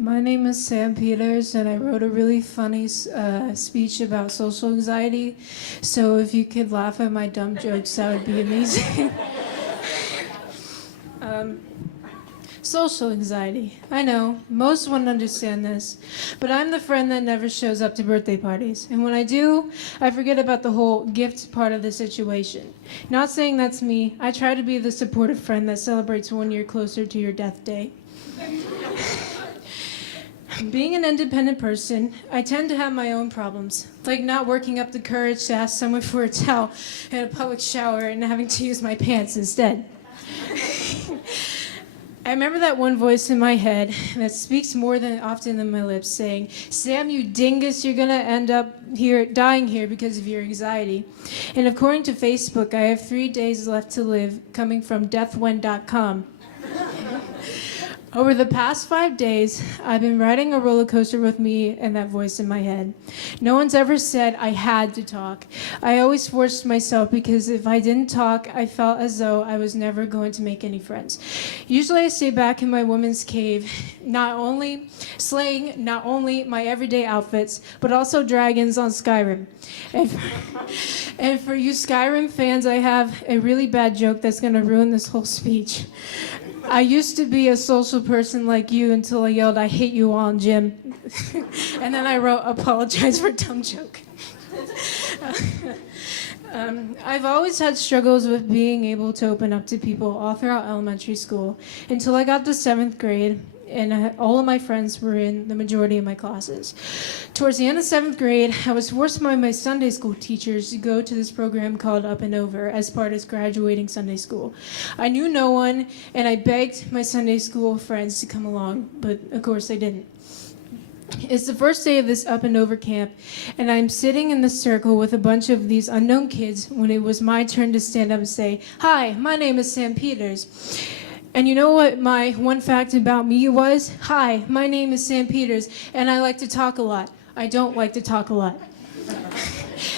My name is Sam Peters, and I wrote a really funny speech about social anxiety. So if you could laugh at my dumb jokes, that would be amazing. Social anxiety. I know, most wouldn't understand this, but I'm the friend that never shows up to birthday parties. And when I do, I forget about the whole gift part of the situation. Not saying that's me. I try to be the supportive friend that celebrates 1 year closer to your death day. Being an independent person, I tend to have my own problems, like not working up the courage to ask someone for a towel in a public shower and having to use my pants instead. I remember that one voice in my head that speaks more than often than my lips saying, "Sam, you dingus, you're gonna end up here dying here because of your anxiety." And according to Facebook, I have 3 days left to live, coming from deathwen.com. Over the past 5 days, I've been riding a roller coaster with me and that voice in my head. No one's ever said I had to talk. I always forced myself because if I didn't talk, I felt as though I was never going to make any friends. Usually I stay back in my woman's cave, slaying not only my everyday outfits, but also dragons on Skyrim. And for you Skyrim fans, I have a really bad joke that's going to ruin this whole speech. I used to be a social person like you until I yelled, "I hate you all" in gym. And then I wrote, "Apologize for dumb joke." I've always had struggles with being able to open up to people all throughout elementary school until I got to 7th grade, and all of my friends were in the majority of my classes. Towards the end of 7th grade, I was forced by my Sunday school teachers to go to this program called Up and Over as part of graduating Sunday school. I knew no one, and I begged my Sunday school friends to come along, but of course they didn't. It's the first day of this Up and Over camp, and I'm sitting in the circle with a bunch of these unknown kids when it was my turn to stand up and say, "Hi, my name is Sam Peters." And you know what my one fact about me was? "Hi, my name is Sam Peters, and I like to talk a lot." I don't like to talk a lot.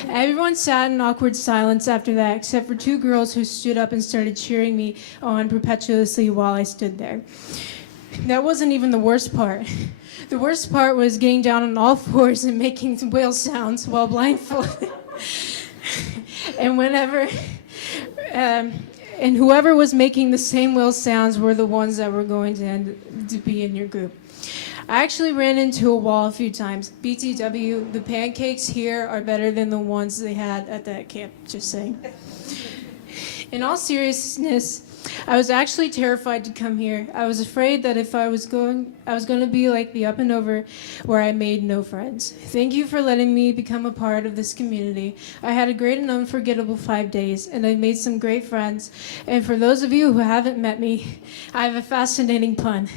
Everyone sat in awkward silence after that, except for 2 girls who stood up and started cheering me on perpetuously while I stood there. That wasn't even the worst part. The worst part was getting down on all fours and making whale sounds while blindfolded. And whoever was making the same whale sounds were the ones that were going to end to be in your group. I actually ran into a wall a few times. BTW, the pancakes here are better than the ones they had at that camp, just saying. In all seriousness, I was actually terrified to come here. I was afraid that if I was going to be like the Up and Over, where I made no friends. Thank you for letting me become a part of this community. I had a great and unforgettable 5 days, and I made some great friends. And for those of you who haven't met me, I have a fascinating pun.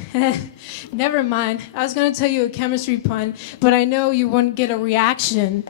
Never mind, I was going to tell you a chemistry pun, but I know you wouldn't get a reaction.